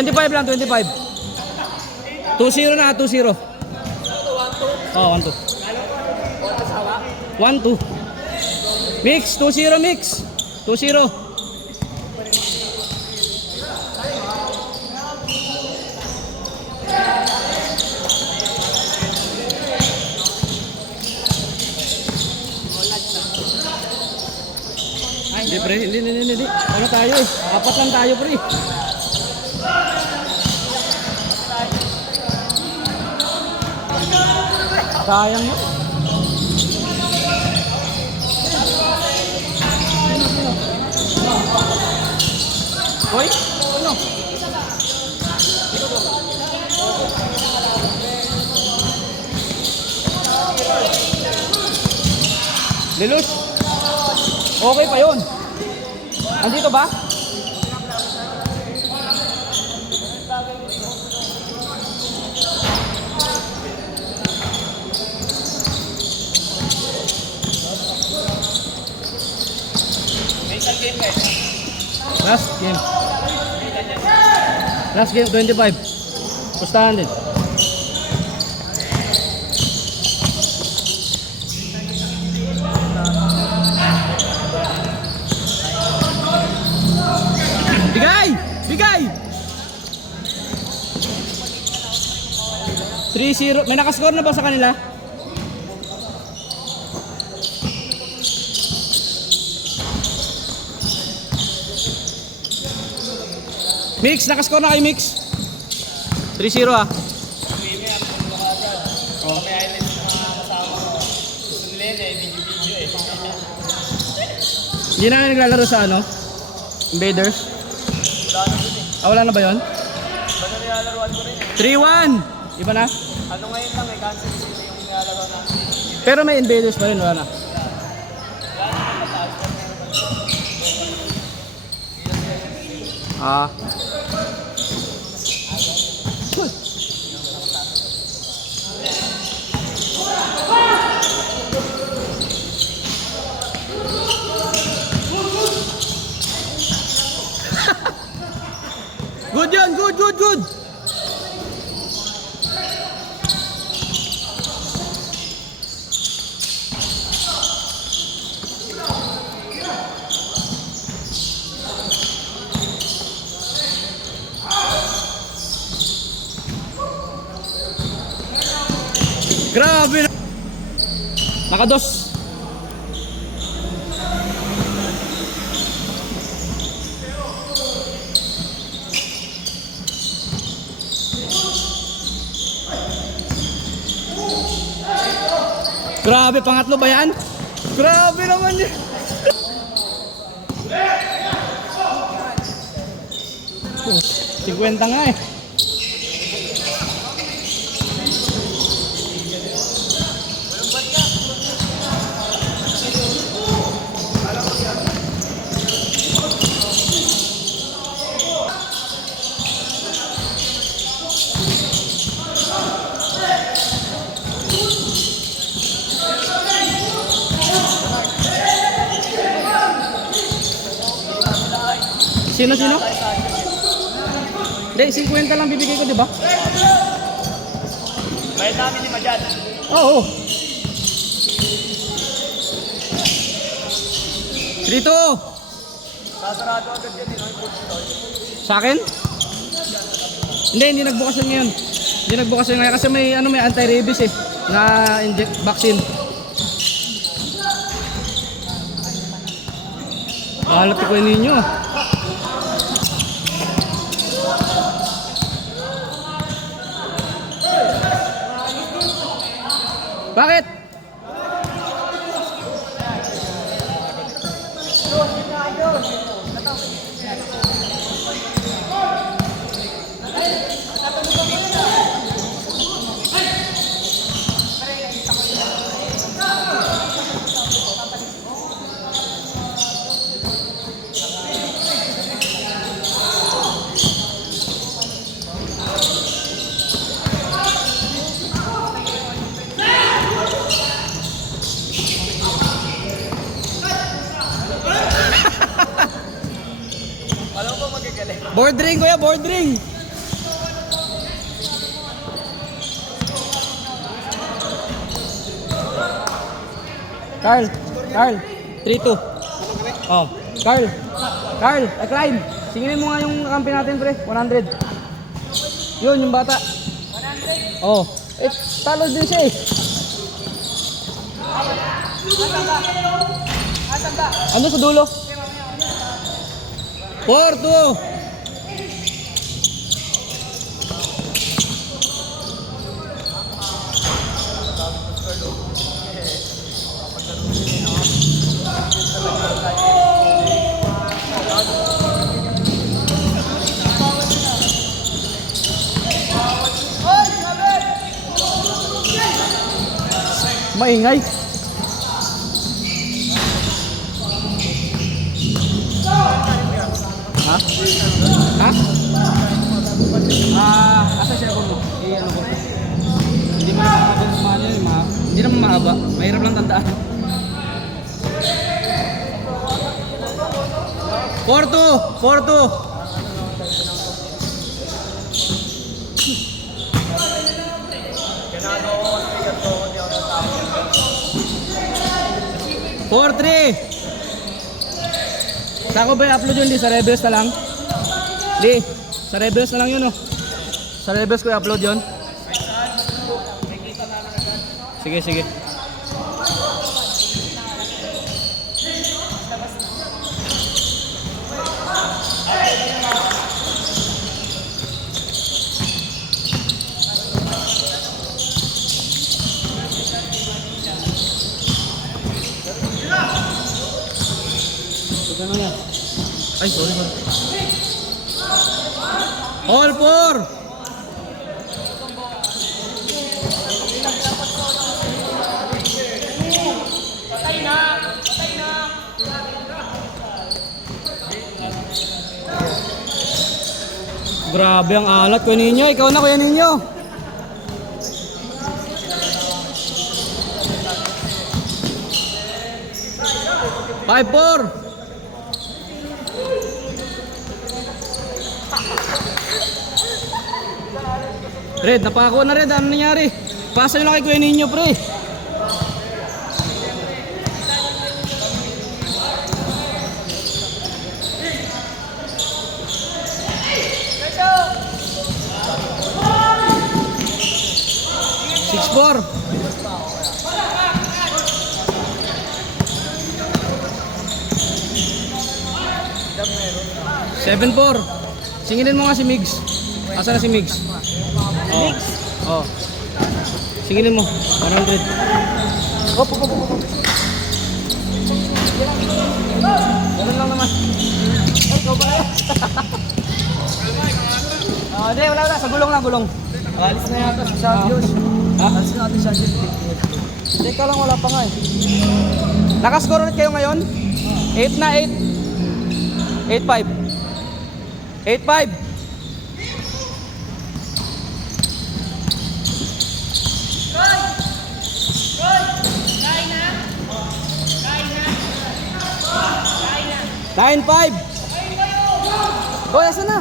$25 lang, 25. 2-0 na, 2-0. Oh, 1-2. 1-2. Mix, 2-0 mix. 2-0. Hindi pre, hindi. Ano tayo eh? Apat lang tayo pre. Sayang mo. Hoy, ano? Lilus. Okay pa yun. Andito ba? Last game 25. Pustahan din. Bigay! 3-0. May nakascore na ba sa kanila? Mix, nakascore na kayo Mix. 3-0 ah. Oh. Hindi na nga naglalaro sa ano? Invaders? Wala na ba yun? Ba na nilalaroan ko rin 3-1! Iba na? Ano ngayon lang cancel sila yung nilalaro na. Pero may invaders pa rin, wala na. Ah. Good yun, good. Grabe na. Nakados. Grabe, pangatlo ba yan? Grabe naman yan. Oh, 50 nga eh. Sino? Hindi, 50 lang bibigay ko, di ba? Bayad namin ni Majan. Oo. 3-2. Sasarado agad yan, yung food store. Sa akin? Hindi nagbukas yan ngayon. Hindi nagbukas yan ngayon kasi may anti-rabies eh na inject vaccine. Alat ko ninyo. Bakit? Board ring, kuya, board ring. Carl, 3-2. Oh, Carl, climb. Singinin mo nga yung kampi natin, pre. 100. Yun, yung bata. 100? Oh, talo din siya eh. Asan ba? Ano sa dulo? 4-2. Maingay. Ha? Ha? Asa siya ko mo? Ano ko? Hindi mo hindi naman mahaba. Mahirap lang tandaan. 4-2. 4-3. Saan ko ba i-upload yun? Di, sa Rebels na lang? Di, sa Rebels na lang yun, oh. Sa Rebels ko i-upload yun? Sige, sige. Ay, sorry. All 4. Patay na! Grabe ang alat, Kuya Ninyo. Ikaw na, Kuya Ninyo. Five, 4. Red, napako na Red. Ano nangyari? Pasa nyo lang kay Kuya Ninyo, pre. Six, 4. Seven, 4. Singinin mo nga si Migs. Asa na si Migs? Migs? Oh. Singinin mo. 100. Op. Ganun lang naman. Ay, ikaw ba? Hindi, wala. Sa gulong lang, gulong. Alis na yata si Santos. Ha? Alis na natin si Santos. Teka lang, wala pa nga eh. Nakascore ulit kayo ngayon? 8 na 8. 8-5. 8-5. Nine, 5. Oh, asan na?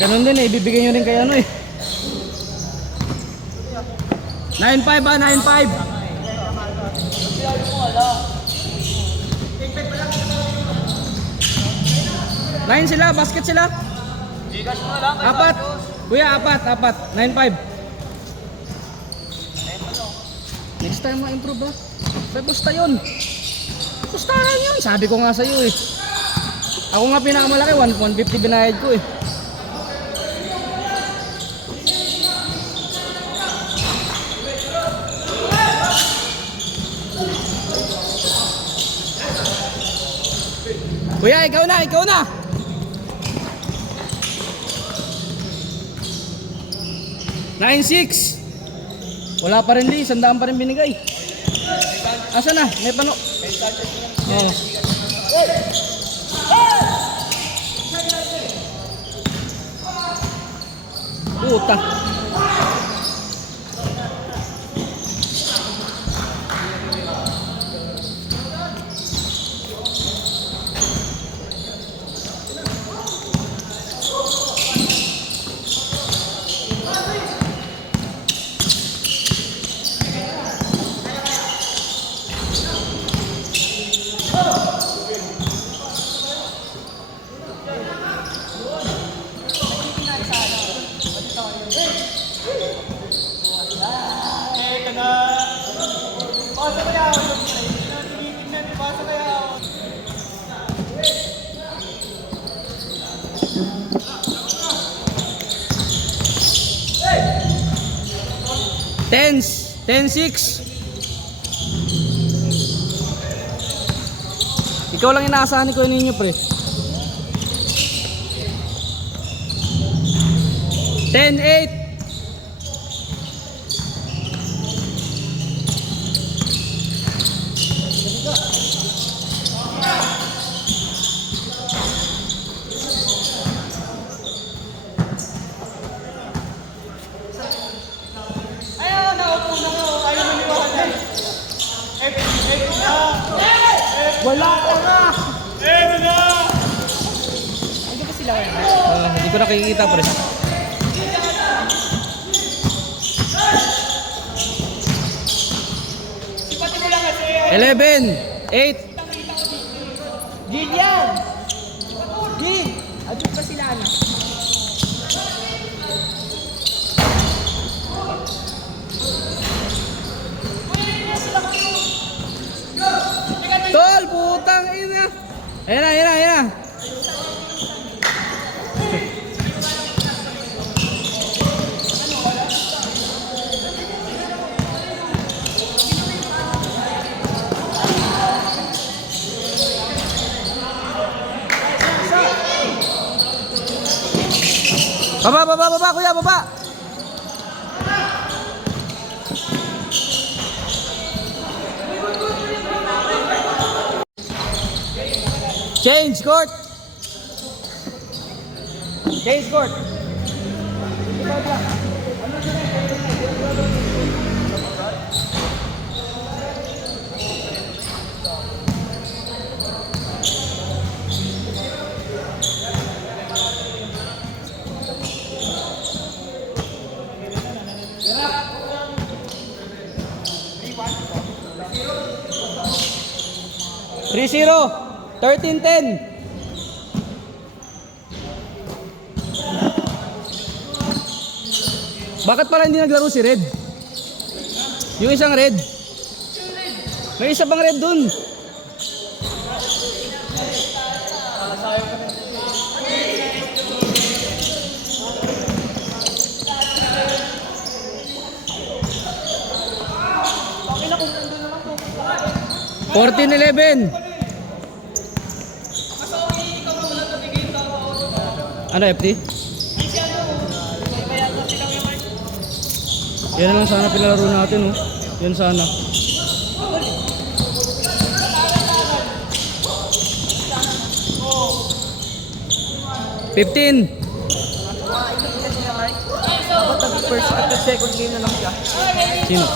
Ganon din eh, ibibigay nyo rin kay ano eh. 9-5 ba? 9-5. 9 sila, basket sila. Gigas mo na lang. 4. Kuya, 4. 9-5. Next time ma-improve ba? May basta yun. Pustahan yun. Sabi ko nga sa'yo eh. Ako nga pinakamalaki, 150 binayad ko eh. Kuya, ikaw na! 9-6. Wala pa rin, 100 pa rin binigay. Asa na? May pano? Oo. Puta. Tens. 10-6. Ikaw lang inaasahan ko ninyo, pre. 10-8. Wala ka na! Hindi ko nakikita, pre. Eleven, 8. Gillian! Gil! Adyo pa sila na. Tol, putang ina. Ayan na, ayan na, ayan na. Baba, baba, baba, kuya, baba. Change court. Change court. Three zero, 13-10. Bakit pala hindi naglaro si Red? Yung isang Red. May isa bang Red dun? Okay na kung nandun naman to. 14-11. Ano, FT? Yan na lang sana pinalaro natin, oh. Yan sana. $15. Dapat first at the second game na lang siya. Sino?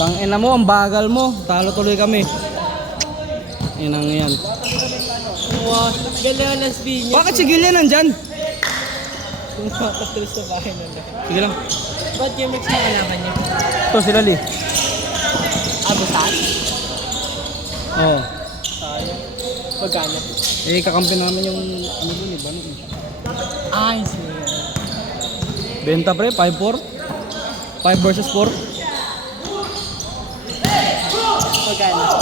Tangina mo, ang bagal mo. Talo tuloy kami. Inang yan. Galing ang Las Piñas. Bakit si Gillian nandyan? Tumatatol sa bahay na lang. Sige lang. Ba't yung mix na kalaban niya? Ito sila Lee. Abutan? Oo. Sayang. Magkano? Eh, kakampi namin yung ano dun, iba nun. Ay, siya. Benta pre, 5-4. 5 versus 4. Magkano?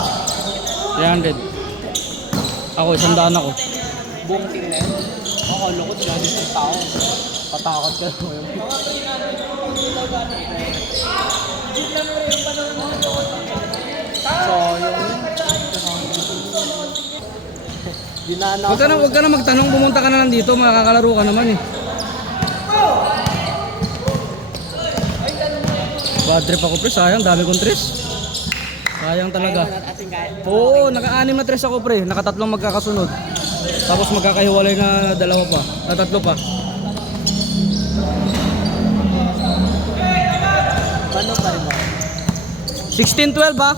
300. Ako, 100 ako. Buong team na yun. Ako, lukot lang sa tao. Patakot ka mo yun. So, yung Huwag ka na magtanong, pumunta ka na lang dito, makakalaro ka naman eh. Bad trip ako pre, sayang, dami kong tres. Sayang talaga. Oo, naka-anim na tres ako pre, nakatatlong magkakasunod. Tapos magkakahiwalay na dalawa pa, na tatlo pa. Paano pa rin mo? 16-12 ba?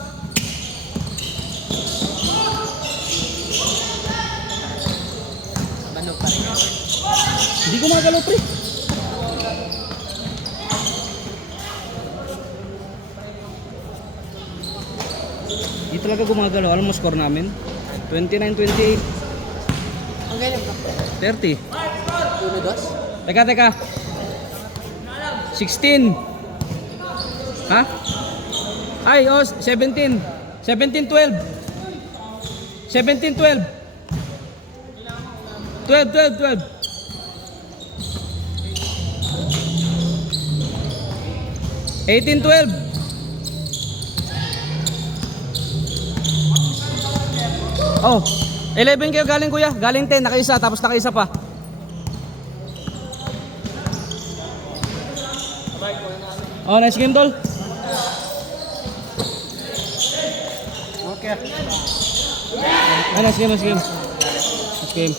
Paano pa rin mo? Hindi ko magalaw pre. Hindi talaga gumagalaw. Alam mo score namin? 29-28. Ang galing ka. 30. 1-2? Teka. 16. Ha? Ay, oh, 17. 17-12. 17-12. 12. 18-12. Oh, 11 kayo galing kuya. Galing 10, nakaisa, tapos nakaisa pa. Oh, nice game, tol. Okay. Ah, nice game, nice game. Nice game.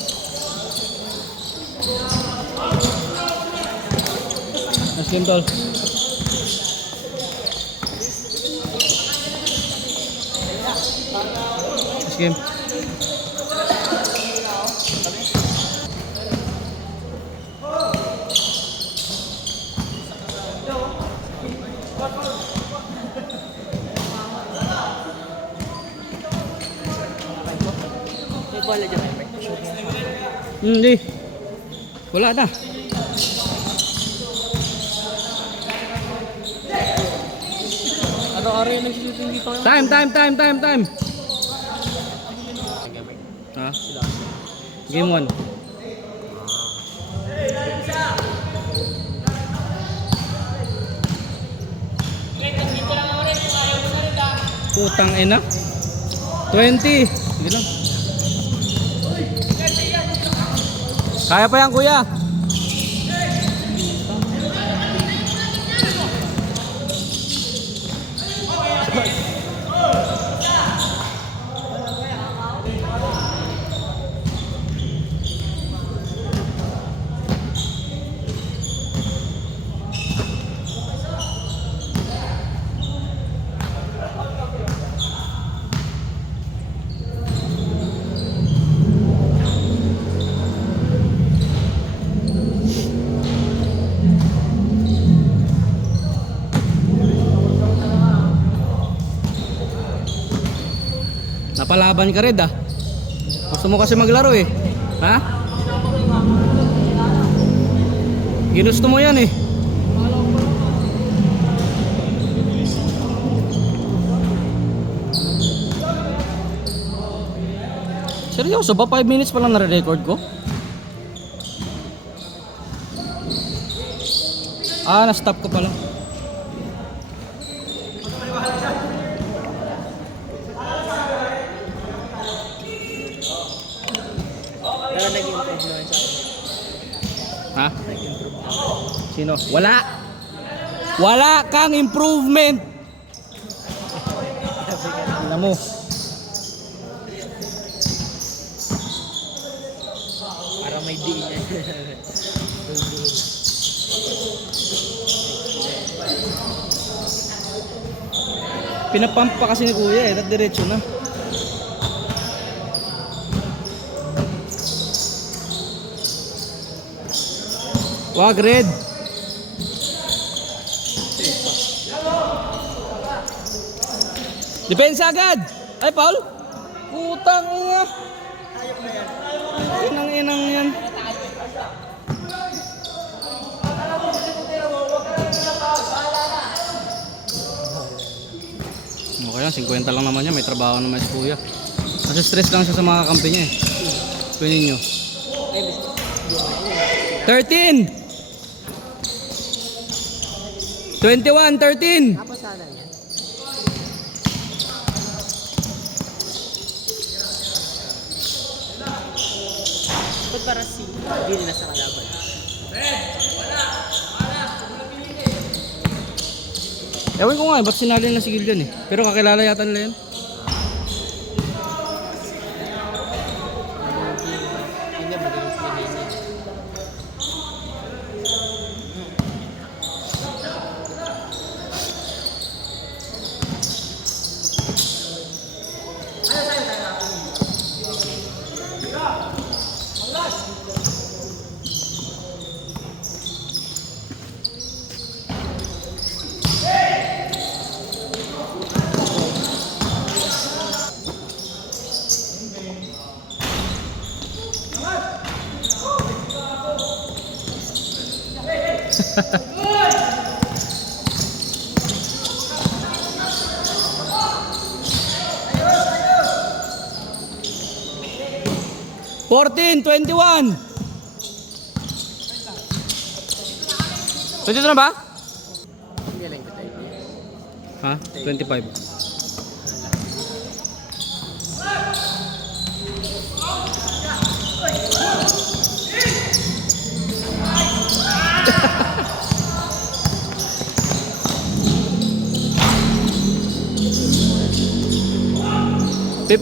Nice game, tol. Nice game. May bola dyan, may shoot niya. Hindi. Wala na. Ano araw yung nag-shooting dito? Time. Ha? Game 1. Putang ina. 20. Sige lang. Kaya pa yan, kuya. Napalaban ka rin ah. Gusto mo kasi maglaro eh. Ha? Ginusto mo yan eh. Seryoso ba? 5 minutes pa lang nare-record ko? Ah, na-stop ko pala. Pero nag-improve naman sa akin. Ha? Nag-improve naman. Sino? Wala! Wala kang improvement! Tingnan mo. Para may diin yan. Pinapump pa kasi ni kuya eh, at diretso na. Wag red. Depensa agad. Ay, Paul. Putang ina. Inang yan. Okay lang, 50 lang naman niya. May trabaho naman si kuya. Kasi stress lang siya sa mga kakampi niya eh. Kunin nyo. 13! 21, 13! Tapos sana yan. Ba't para si Bill na sa kalaban? Ewan ko nga eh, ba't sinali na si Gillian eh. Pero kakilala yata nila yun. Hindi, magaling si Nene. $14, 21. Pwede ito na ba? Hindi lang kita. Ha? 25. $15.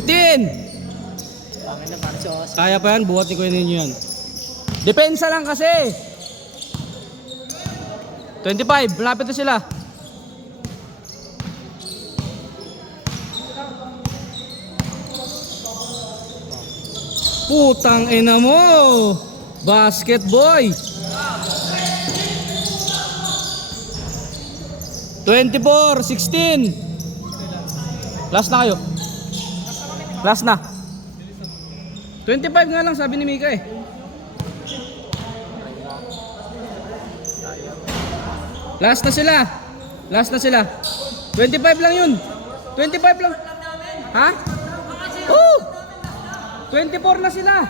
Pangin na Marcos. Kaya pa yan, buhat ni Kuya ninyo yan. Depensa lang kasi. 25, malapit na sila. Putang ina mo. Basket boy. 24, 16. Last na kayo. Last na. 25 nga lang sabi ni Mika eh. Last na sila. Last na sila. 25 lang yun. 25 lang. Ha? Oh! 24 na sila.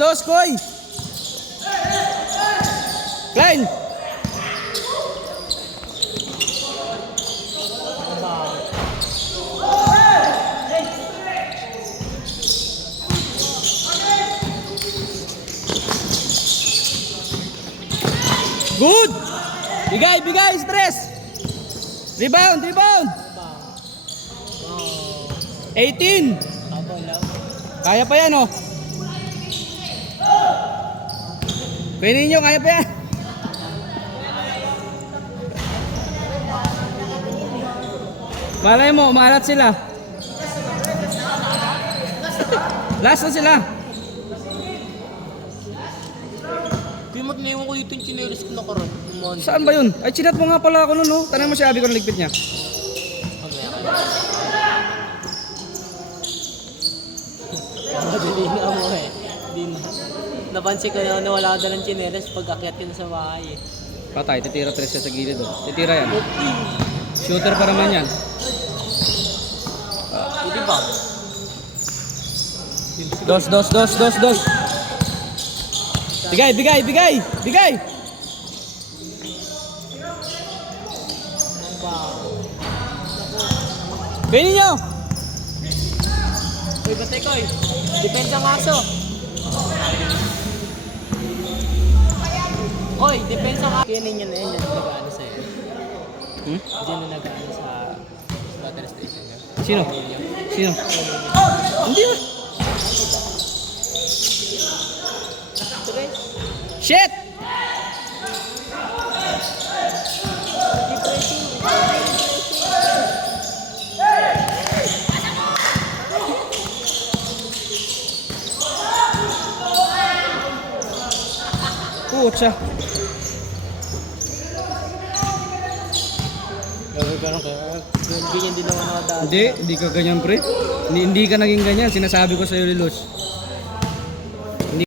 Dos, Koy. Klein. Good. Bigay, stress. Rebound. 18. Abang lang. Kaya pa yan, oh. Pwede ninyo, kaya pa yan. Malay mo, umalat sila. Last na sila. Pimat na yung ko dito yung chineris ko nakaroon. Saan ba yun? Ay, chinat mo nga pala ako nun, no? Tanong mo si Abby kung naligpit niya. Madali na mo eh. Di na. Napansin ko na wala ka dalang chineres pag akyat yun sa bahay eh. Patay, titira 3 siya sa gilid, oh. Titira yan. Shooter pa naman yan. Hindi ba? Dos. Bigay. Pwede nyo. Uy, batay ko eh. Depende ang aso. Oy, depende ang aso. Kaya ninyo na yun, dyan nag-ano sa'yo. Dyan na nag-ano sa battle station. Sino? Hindi ba? Shit! Pucha. Ganyan din naman nakadaan. Hindi ka ganyan pre. Hindi ka naging ganyan. Sinasabi ko sa'yo, Lilos.